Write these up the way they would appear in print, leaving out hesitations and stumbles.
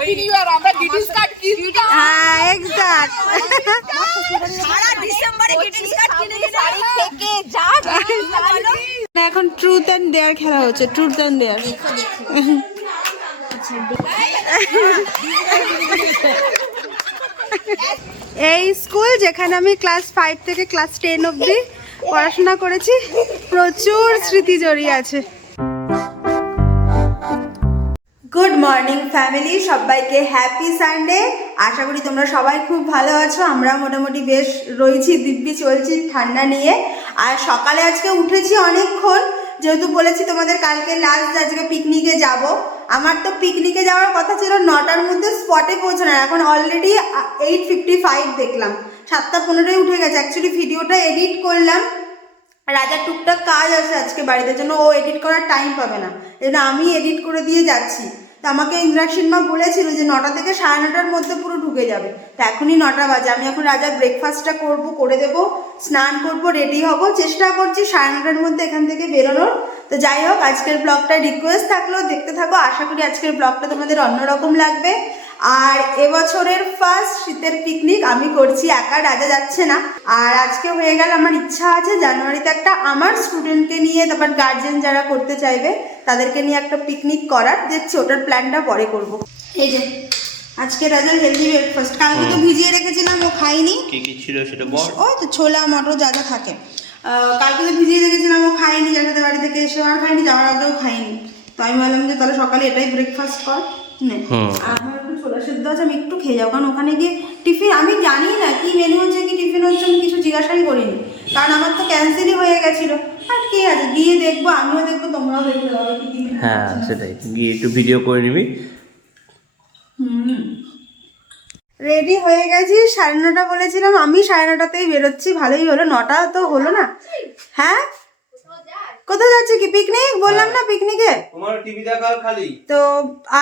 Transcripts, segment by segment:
Happy new year আমরা greetings card কিনতাম। হ্যাঁ এক্স্যাক্ট। সারা ডিসেম্বরে গ্রিটিংস কার্ড কিনে শাড়ি থেকে যা এখন ট্রুথ এন্ড ডেয়ার খেলা হচ্ছে, ট্রুথ এন্ড ডেয়ার। এই স্কুল যেখানে আমি ক্লাস 5 থেকে ক্লাস 10 অবধি পড়াশোনা করেছি, প্রচুর স্মৃতি জড়িয়ে আছে। গুড মর্নিং ফ্যামিলি, সবাইকে হ্যাপি সানডে। আশা করি তোমরা সবাই খুব ভালো আছো। আমরা মোটামুটি বেশ রয়েছি, দিব্যি চলছি ঠান্ডা নিয়ে। আর সকালে আজকে উঠেছি অনেকক্ষণ, যেহেতু বলেছি তোমাদের কালকে লাস্ট, আজকে পিকনিকে যাব। আমার তো পিকনিকে যাওয়ার কথা ছিল 9টার মধ্যে স্পটে পৌঁছানোর, এখন অলরেডি 8:55 দেখলাম, 7:15 উঠে গেছে। অ্যাকচুয়ালি ভিডিওটা এডিট করলাম, রাজার টুকটাক কাজ আছে আজকে বাড়িতে, জন্য ও এডিট করার টাইম পাবে না, এই আমি এডিট করে দিয়ে যাচ্ছি। তো আমাকে ইন্দ্রাক্ষী মা বলেছিল যে 9টা থেকে 9:30-র মধ্যে পুরো ঢুকে যাবে। তো এখনই 9টা বাজে, আমি এখন রাজার ব্রেকফাস্টটা করে দেবো, স্নান করব, রেডি হব, চেষ্টা করছি 9:30-র মধ্যে এখান থেকে বেরোনোর। তো যাই হোক, আজকের ব্লগটা রিকোয়েস্ট থাকলো দেখতে থাকো, আশা করি আজকের ব্লগটা তোমাদের অন্যরকম লাগবে। আর এবছরের ফার্স্ট শীতের পিকনিক আমি করছি একা, রাজা যাচ্ছে না। আর আজকে হয়ে গেল, আমার ইচ্ছা আছে জানুয়ারিতে একটা আমার স্টুডেন্টকে নিয়ে, তারপর গার্জেন যারা করতে চাইবে তাদেরকে নিয়ে একটা পিকনিক করার, দেখছি ওটার প্ল্যানটা পরে করব। এই যে আজকে রাজার হেলদি ব্রেকফাস্ট, কালকে তো ভিজিয়ে রেখেছিলাম, ও খাইনি। কি কি ছিল সেটা বল। ওই তো ছোলা মটর যা যা থাকে, কালকে তো ভিজিয়ে রেখেছিলাম, ও খাইনি, যার সাথে বাড়ি থেকে এসে আর খাইনি, যাওয়ার আগেও খাইনি। তো আমি বললাম যে তাহলে সকালে এটাই ব্রেকফাস্ট কর। আমার একটু ছোলা সেদ্ধ আছে, আমি একটু খেয়ে যাও, কারণ ওখানে গিয়ে টিফিন আমি জানি না কি মেনু হচ্ছে, কি টিফিন হচ্ছে, আমি কিছু জিজ্ঞাসাই করিনি, কারণ আমার তো ক্যান্সেলই হয়ে গেছিল। আর কি আছে, গিয়ে দেখবো, আমিও দেখবো, তোমরাও দেখতে পাবো কি কি। হ্যাঁ সেটাই, গিয়ে একটু ভিডিও করে নিবি। রেডি হয়ে গেছি, 9:30 বলেছিলাম, আমি 9:30তেই বেরোচ্ছি, ভালোই হলো, 9টা তো হলো না। হ্যাঁ কোথায় যাচ্ছে, কি পিকনিক বললাম না, পিকনিকে। তোমার টিভি দেখার খালি তো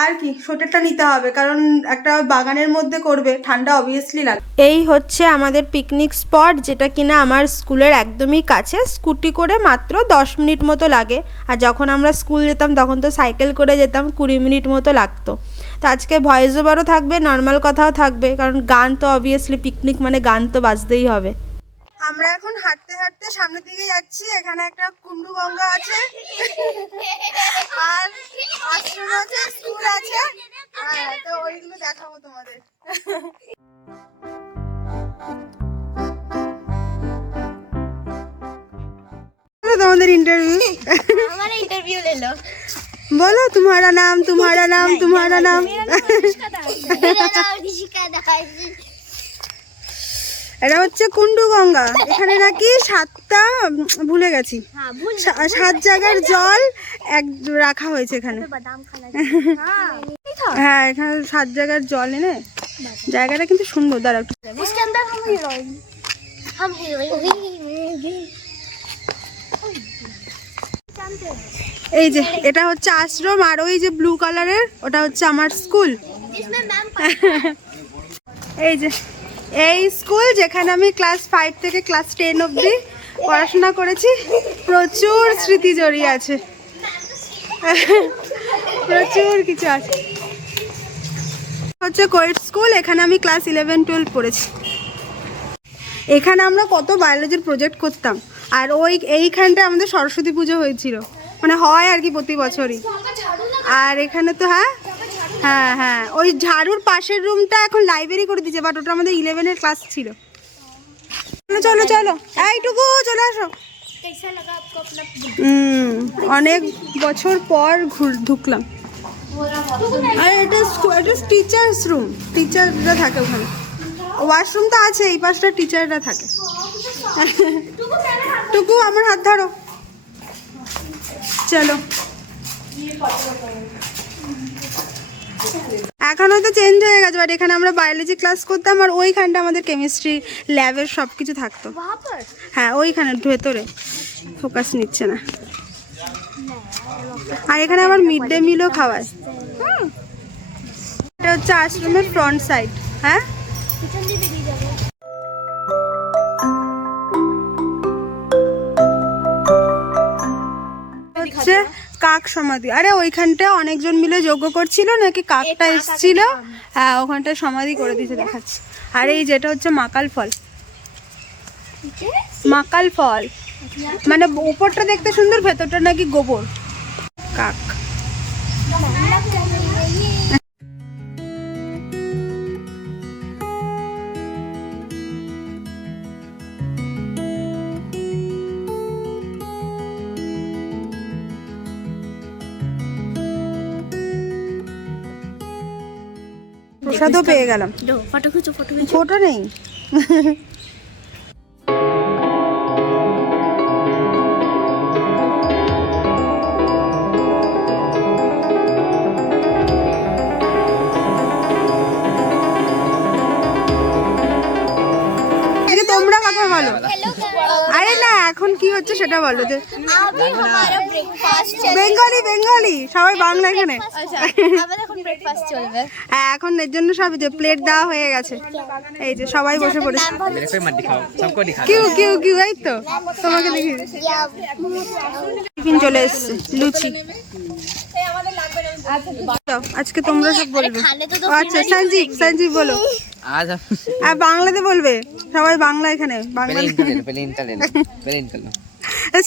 আর কি, সোয়েটারটা নিতে হবে, কারণ একটা বাগানের মধ্যে করবে, ঠান্ডা অবভিয়াসলি লাগে। এই হচ্ছে আমাদের পিকনিক স্পট, যেটা কিনা আমার স্কুলের একদমই কাছে, স্কুটি করে মাত্র 10 মিনিট মতো লাগে। আর যখন আমরা স্কুল যেতাম তখন তো সাইকেল করে যেতাম, 20 মিনিট মতো লাগতো। তো আজকে ভয়েস ওভারও থাকবে, নর্মাল কথাও থাকবে, কারণ গান তো অবভিয়াসলি, পিকনিক মানে গান তো বাজতেই হবে। আমরা এখন হাঁটতে হাঁটতে সামনের দিকে যাচ্ছি, এখানে একটা কুন্ডু গঙ্গা আছে, আর আশ্রম আছে, স্কুল আছে, তো ওইগুলো দেখাবো তোমাদের। তোমাদের ইন্টারভিউ, আমার ইন্টারভিউ ले लो। बोलो तुम्हारा नाम, तुम्हारा नाम, तुम्हारा नाम। এটা হচ্ছে কুন্ডু গঙ্গা, এখানে নাকি 7টা, ভুলে গেছি, 7 জায়গার জল এক রাখা হয়েছে এখানে। হ্যাঁ এখানে 7 জায়গার জল এনে, জায়গাটা কিন্তু সুন্দর। দাঁড়াও, उसके अंदर हम हीरोइन, हम हीरोइन। এই যে এটা হচ্ছে আশ্রম, আর ওই যে ব্লু কালারের ওটা হচ্ছে আমার স্কুল। इसमें मैम এই যে এই স্কুল যেখানে আমি ক্লাস 5 থেকে ক্লাস 10 অবধি পড়াশোনা করেছি, প্রচুর স্মৃতি জড়িয়ে আছে, প্রচুর কিছু আছে। হচ্ছে কোয়েট স্কুল, এখানে আমি ক্লাস 11-12 পড়েছি। এখানে আমরা কত বায়োলজির প্রজেক্ট করতাম, আর এইখানটা আমাদের সরস্বতী পুজো হয়েছিল, মানে হয় আর কি প্রতি বছরই। আর এখানে তো হ্যাঁ হ্যাঁ হ্যাঁ, ওই ঝাড়ুর পাশের রুমটা এখন লাইব্রেরি করে দিয়েছে, বাট ওটা আমাদের 11-এর ক্লাস ছিল। চলো চলো এইটুকু চলে আসো। कैसा लगा आपको अपना? অনেক বছর পর ঢুকলাম। আর এটা টিচার্স রুম, টিচাররা থাকে ওখানে, ওয়াশরুম তো আছে, এই পাশটা টিচাররা থাকে। টুকু আমার হাত ধরো, চলো। এখন হয়তো চেঞ্জ হয়ে গেছে, বাট এখানে আমরা বায়োলজি ক্লাস করতাম, আর ওইখানটা আমাদের কেমিস্ট্রি ল্যাবের সব কিছু থাকতো। হ্যাঁ ওইখানে ভেতরে, ফোকাস নিচ্ছে না। আর এখানে আবার মিড ডে মিলও খাওয়ায়। এটা হচ্ছে আশ্রমের ফ্রন্ট সাইড। হ্যাঁ হচ্ছে কাক সমাধি, আরে ওইখানটা অনেকজন মিলে যজ্ঞ করছিল নাকি কাকটা এসছিল, হ্যাঁ ওখানটায় সমাধি করে দিতে দেখাচ্ছে। আর এই যেটা হচ্ছে মাকাল ফল, মাকাল ফল মানে উপরটা দেখতে সুন্দর, ভেতরটা নাকি গোবর। কাক প্রসাদও পেয়ে গেলাম। ফটো নেই। তোমরা কথা বলো। আরে না এখন কি হচ্ছে সেটা বলো। যে বেঙ্গলি বেঙ্গলি সবাই বাংলা এখানে। হ্যাঁ এখন এর জন্য সব যে প্লেট দেওয়া হয়ে গেছে, এই যে সবাই বসে পড়েছে। কিউ কিউ কিউ, এই তো তোমাকে দেখি টিফিন চলে এসছে, লুচি। আজকে তোমরা সব বলবে। আচ্ছা সঞ্জীব, সঞ্জীব বলো। আর বাংলাতে বলবে সবাই, বাংলা এখানে বাংলা।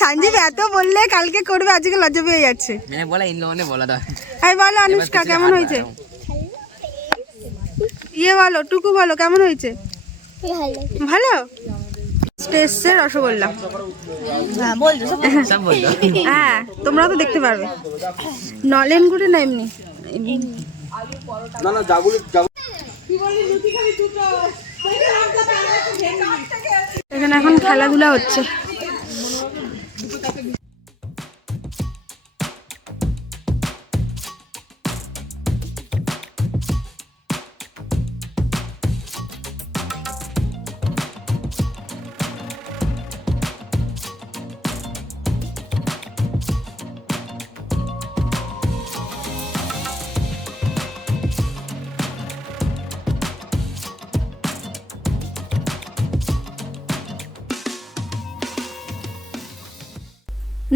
সঞ্জীব এত বললে কালকে করবে, আজকে লজ্জা পেয়ে যাচ্ছে। এই বলো অনুষ্কা কেমন হয়েছে? ইয়ে বলো টুকু বলো কেমন হয়েছে? ভালো। এসছে রসগোল্লা, হ্যাঁ তোমরাও তো দেখতে পারবে। নলেন গুড়ে না এমনি? এখানে এখন খেলাধুলা হচ্ছে।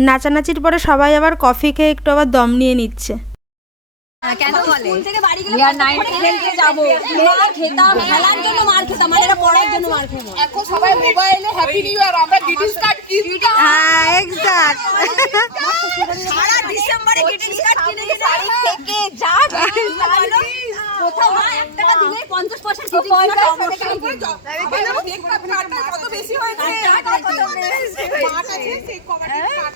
নাচানাচির পরে সবাই আবার কফি খেয়ে একটু আবার দম নিয়ে নিচ্ছে। কেন বলে থেকে বাড়ি গেলে খেলতে যাব, মার খেতাম, খেলার জন্য মার খেতাম, মানে এটা পড়ার জন্য মার খেতাম। এখন সবাই মোবাইলে হ্যাপি নিউ ইয়ার, আমরা গ্রিটিংস কার্ড গিফট, হ্যাঁ এক্সাক্ট। সারা ডিসেম্বরে গ্রিটিংস কার্ড কিনে কিনে শাড়ি থেকে যা বলো কোথাও না 1 টাকা দিলে 50% গ্রিটিংস কার্ড কত বেশি হয়েছে, কত আছে সেই কমেন্ট।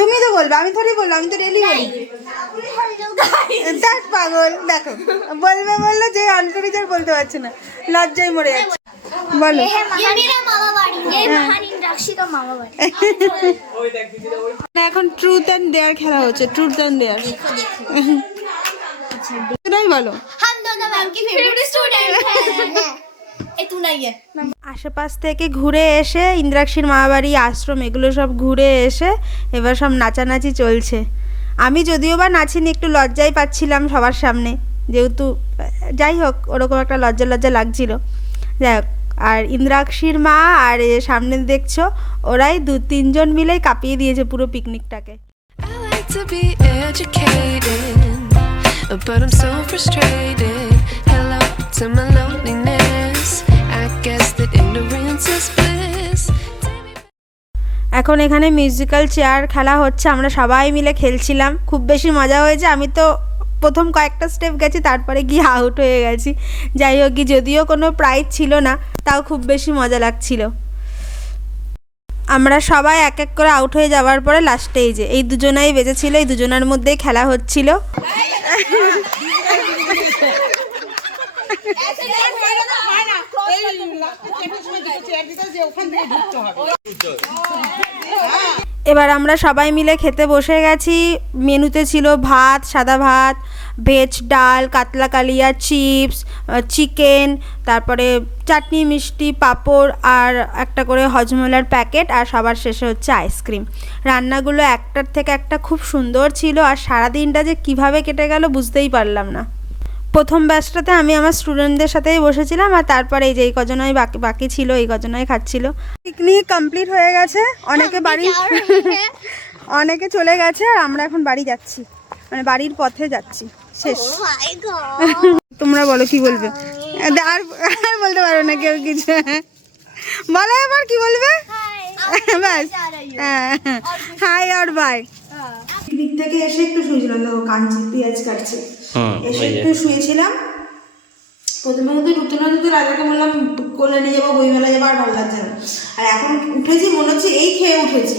তুমি তো বলবে, আমি থোড়ি বলবো, আমি তো ডেলি বলি। দেখ পাগল, দেখো বলবে বললো যে আনকরিজার বলতে পারছে না, লজ্জায় মরে যাচ্ছে। বলো এখন ট্রুথ অ্যান্ড ডেয়ার খেলা হচ্ছে, ট্রুথ অ্যান্ড ডেয়ার। এটাই বলো। আশেপাশ থেকে ঘুরে এসে ইন্দ্রাক্ষীর মামাবাড়ি, আশ্রম এগুলো সব ঘুরে এসে এবার সব নাচানাচি চলছে। আমি যদিও বা নাচিনি, একটু লজ্জাই পাচ্ছিলাম সবার সামনে, যেহেতু যাই হোক ওরকম একটা লজ্জা লজ্জা লাগছিল। যাই হোক, আর ইন্দ্রাক্ষীর মা আর সামনে দেখছো ওরাই 2-3 জন মিলেই কাঁপিয়ে দিয়েছে পুরো পিকনিকটাকে। But I'm so frustrated. Hello to my loneliness. I guess that ignorance is bliss. এখন এখানে মিউজিক্যাল চেয়ার খেলা হচ্ছে, আমরা সবাই মিলে খেলছিলাম, খুব বেশি মজা হয়েছে। আমি তো প্রথম কয়েকটা স্টেপ গেছি, তারপরে গিয়ে আউট হয়ে গেছি। যাই হোক, যদিও কোনো প্রাইজ ছিল না, তাও খুব বেশি মজা লাগছিল। আমরা সবাই এক এক করে আউট হয়ে যাওয়ার পরে লাস্টে এই দুজনাই বেঁচেছিল, এই দুজনের মধ্যেই খেলা হচ্ছিল। এবার আমরা সবাই মিলে খেতে বসে গেছি। মেনুতে ছিল ভাত, সাদা ভাত, ভেজ ডাল, কাতলা কালিয়া, চিপস, চিকেন, তারপরে চাটনি, মিষ্টি, পাঁপড় আর একটা করে হজমলার প্যাকেট, আর সবার শেষে হচ্ছে আইসক্রিম। রান্নাগুলো একটার থেকে একটা খুব সুন্দর ছিল, আর সারাদিনটা যে কিভাবে কেটে গেল বুঝতেই পারলাম না। প্রথম ব্যাচটাতে আমি আমার স্টুডেন্টদের সাথেই বসেছিলাম, আর তারপরে এই যে এই কজনই বাকি ছিল, এই কজনই খাচ্ছিল। পিকনিক কমপ্লিট হয়ে গেছে, অনেকে বাড়ি অনেকে চলে গেছে আর আমরা এখন বাড়ি যাচ্ছি, মানে বাড়ির পথে যাচ্ছি। শেষ। তোমরা বলো কি বলবে? আর আর বলতে পারো না কেউ কিছু? বলো এবার কি বলবে? ব্যাস, হাই আর বাই। পিকনিক থেকে এসে একটু শুয়েছিলাম, দেখো কাঞ্চি পেঁয়াজ কাটছে, এসে একটু শুয়েছিলাম। প্রথমে কিন্তু ঢুকতে না ঢুকতে রাজাকে বললাম কোলে নিয়ে যাবো, বইমেলা যাবো, আর ভালো লাগছে না। আর এখন উঠেছি, মনে হচ্ছে এই খেয়ে উঠেছি,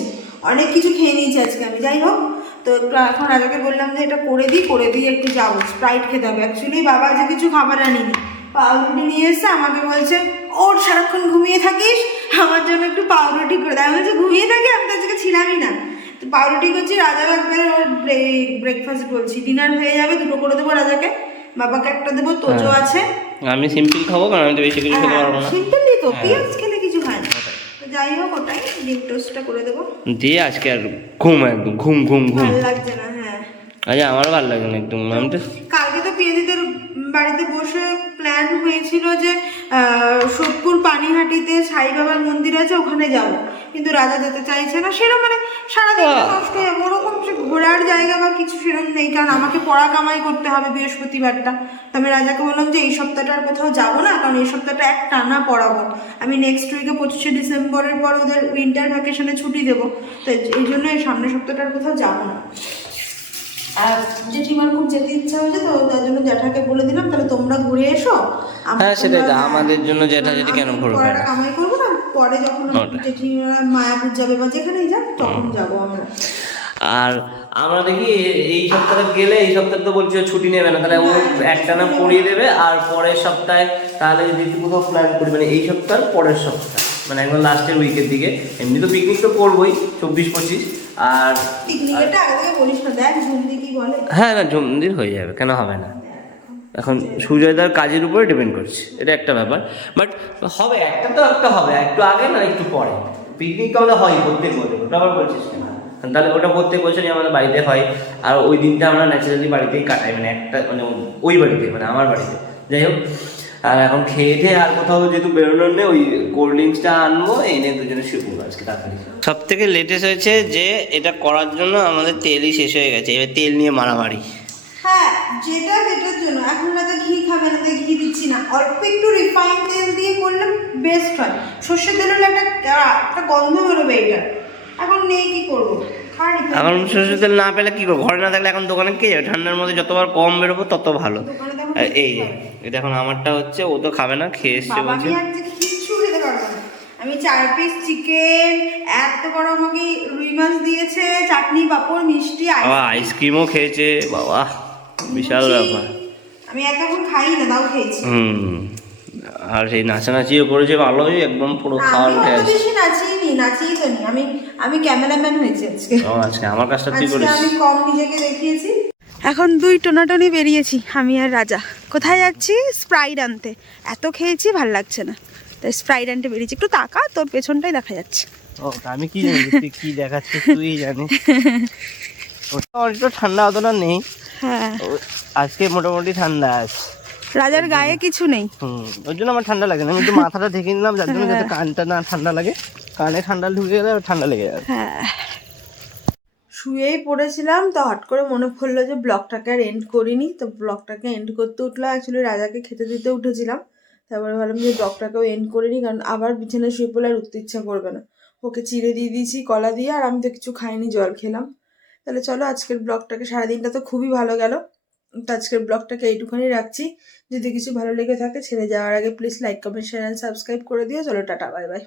অনেক কিছু খেয়ে নিয়েছি আজকে আমি। যাই হোক, তো একটু এখন রাজাকে বললাম যে এটা করে দিয়ে একটু যাবো, স্প্রাইট খেতে হবে। অ্যাকচুয়ালি বাবা যে কিছু খাবার আনিনি, পাউরুটি নিয়ে এসছে, আমাকে বলছে ওর সারাক্ষণ ঘুমিয়ে থাকিস, আমার জন্য একটু পাউরুটি করে দেয়। আমি বলছি ঘুমিয়ে থাকি, আমি তো আজকে ছিলামই না। তো পাউরুটি করছি, রাজার একবারে ওর ব্রেকফাস্ট বলছি, ডিনার হয়ে যাবে, 2টো করে দেবো রাজাকে, বাবাকে একটা দেবো, তোজো আছে। আমি সিম্পল খাবো, কারণ আমি তো বেশি কিছু খেতে পারবো না। সিম্পলই তো, পেঁয়াজ খেলে কিছু হয় না। তো যাই হোক, ওটাই ডিম টোস্টটা করে দেবো দিয়ে আজকে আর ঘুম, একদম ঘুম ঘুম ঘুম। ভালো লাগছে না। হ্যাঁ, আচ্ছা, আমারও ভালো লাগে না একদম। আমি তো কালকে তো পিয়াদিদের বাড়িতে বসে প্ল্যান হয়েছিল যে সোদপুর পানিহাটিতে সাই বাবার মন্দির আছে, ওখানে যাব, কিন্তু রাজা যেতে চাইছে না। সেরকম মানে সারাদিন নষ্ট হয়ে যাবে, ওরকম ঘোরার জায়গা বা কিছু সেরকম নেই, কারণ আমাকে পড়া কামাই করতে হবে বৃহস্পতিবারটা। তো আমি রাজাকে বললাম যে এই সপ্তাহটা আর কোথাও যাবো না, কারণ এই সপ্তাহটা এক টানা পড়াবো। আমি নেক্সট উইকে 25শে ডিসেম্বরের পর ওদের উইন্টার ভ্যাকেশনে ছুটি দেবো, তো এই জন্য এই সামনের সপ্তাহটা আর কোথাও যাবো না। আর জেঠিমার খুব যেতে ইচ্ছা হয়েছে, তো তার জন্য জ্যাঠাকে বলে দিলাম তাহলে তোমরা ঘুরে এসো। হ্যাঁ, সেটাই তো, আমাদের জন্য জ্যাঠা জেঠি কেন ঘুরবে? পড়াটা কামাই করবো না, পরে যখন জেঠিমারা মায়াপুর যাবে বা যেখানেই যাক তখন যাবো আমরা। আর আমরা দেখি এই সপ্তাহে গেলে, এই সপ্তাহে তো বলছি ছুটি নেবে না, তাহলে ও একটানা পড়িয়ে দেবে। আর পরের সপ্তাহে তাহলে যদি কোথাও প্ল্যান করি, মানে এই সপ্তাহ পরের সপ্তাহ, মানে একদম লাস্টের উইকের দিকে। এমনি তো পিকনিক তো করবোই 24-25। আর পিকনিকেরটা আগে থেকে বলিস না, দেখ ঝুমদি কি বলে। হ্যাঁ, না ঝুমদির হয়ে যাবে, কেন হবে না? এখন সুজয়দার কাজের উপরে ডিপেন্ড করছে, এটা একটা ব্যাপার। বাট হবে, একটা হবে, একটু আগে না একটু পরে। পিকনিক আমাদের হয় প্রত্যেক বছর, ওটা আবার বলছিস কেন? তাহলে ওটা প্রত্যেক বছরই আমাদের বাড়িতে হয়। আর ওই দিনটা আমরা ন্যাচারালি বাড়িতেই কাটাই, মানে ওই বাড়িতে, মানে আমার বাড়িতে। যাই হোক, আর এখন খেয়ে আর কোথাও যেহেতু বেরোনোর নেই, ওই কোল্ড ড্রিঙ্কসটা আনবো, এনে দুজনে শুয়ে পড়বো আজকে তাড়াতাড়ি। সব থেকে লেটেস্ট হয়েছে যে এটা করার জন্য আমাদের তেলই শেষ হয়ে গেছে, এবার তেল নিয়ে মারামারি। হ্যাঁ, যেটার জন্য এখন রাতে ঘি খাবে না, তাই ঘি দিচ্ছি না, অল্প একটু রিফাইন তেল দিয়ে করলে বেস্ট হয়। সর্ষের তেল হলে একটা গন্ধ বেরোবে, এটা এখন নেই, কি করবো? এখন সরষের তেল না পেলে কি করবো? ঘরে না থাকলে এখন দোকানে কে যাবে? ঠান্ডার মধ্যে যতবার কম বেরোবো তত ভালো। এই এটা এখন আমারটা হচ্ছে, ও তো খাবে না, খেয়ে এসছে বলছে। কিচ্ছু খেতে পারবো না আমি। 4 পিস চিকেন, এত বড় আমাকে রুই মাছ দিয়েছে, চাটনি, পাঁপড়, মিষ্টি, আইসক্রিমও খেয়েছে বাবা, বিশাল ব্যাপার। আমি এখন খাই না, তাও খেয়েছি। আর সেই নাচানাচিও করেছে ভালোই, একদম পুরো খাওয়ার উঠে আছে। বেশি নাচিই তো নি, আমি ক্যামেরাম্যান হয়েছি আজকে। আজকে আমার কাজটা তুই করিস। আমি কম নিজেকে দেখিয়েছি। এখন 2 টোনাটনি বেরিয়েছি আমি আর রাজা। কোথায় যাচ্ছি? স্প্রাইট আনতে। এত খেয়েছি, ভাল লাগছে না, তাই স্প্রাইট আনতে বেরিয়েছি। একটু তাকা, তোর পেছনটাই দেখা যাচ্ছে। ও, আমি কি জানি তুই কি দেখাচ্ছিস, তুই জানিস। ওটা ঠান্ডা অতটা নেই। হ্যাঁ, আজকে মোটামুটি ঠান্ডা আছে। রাজার গায়ে কিছু নেই, ওই জন্য আমার ঠান্ডা লাগে না। আমি একটু মাথাটা ঢেকে নিলাম, যার জন্য যাতে কানটা না ঠান্ডা লাগে। কানে ঠান্ডা ঢুকে গেলে ঠান্ডা লেগে যাবে। হ্যাঁ, শুয়েই পড়েছিলাম, তো হট করে মনে পড়লো যে ব্লগটাকে আর এন্ড করিনি, তো ব্লগটাকে এন্ড করতে উঠলো। অ্যাকচুয়ালি রাজাকে খেতে দিতে উঠেছিলাম, তারপরে ভাবলাম যে ব্লগটাকেও এন্ড করিনি, কারণ আবার বিছানায় শুয়ে পড়লে আর উঠতে ইচ্ছা করবে না। ওকে চিড়ে দিয়ে দিয়েছি কলা দিয়ে, আর আমি তো কিছু খাইনি, জল খেলাম। তাহলে চলো আজকের ব্লগটাকে, সারাদিনটা তো খুবই ভালো গেল, তো আজকের ব্লগটাকে এইটুখানি রাখছি। যদি কিছু ভালো লেগে থাকে, ছেড়ে যাওয়ার আগে please like, comment, share and subscribe করে দিও। চলো টাটা, বাই বাই।